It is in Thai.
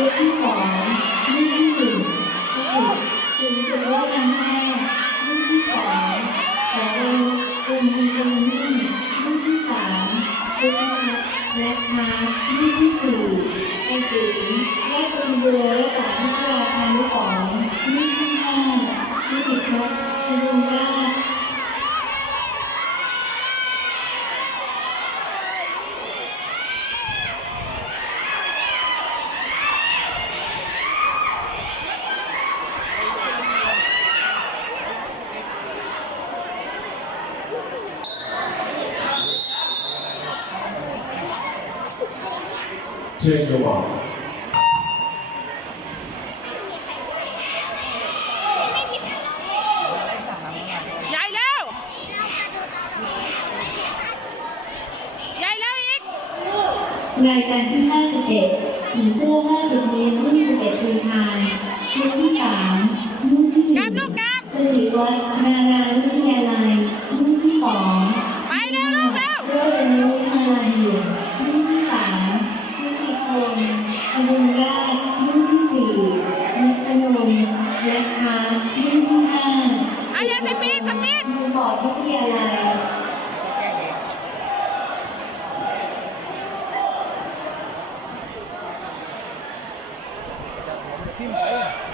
ชุดที่สองรุ่นที่หนึ่งก็คือถึงจุดว่าครั้งแรกรุ่นที่สองขอเอลเป็นมีเจนนี่รุ่นที่สามชุดนักและมารุ่นที่สี่ไอติ๋งและเป็นเรือและจากวิทาพานุสรณ์รุ่นที่ห้าชิติพันชลุนราช Take the walk. ใหญ่แล้ว ใหญ่แล้วอีก รายการที่ 51ผีเสื้อ50เมตรรุ่น11ปีชายชุดที่3รุ่นที่กลับลูกกลับ สิริวัฒน์ อาอย่าสปีดสปีดบอร์ดวิทยาลัยทิ่มเออ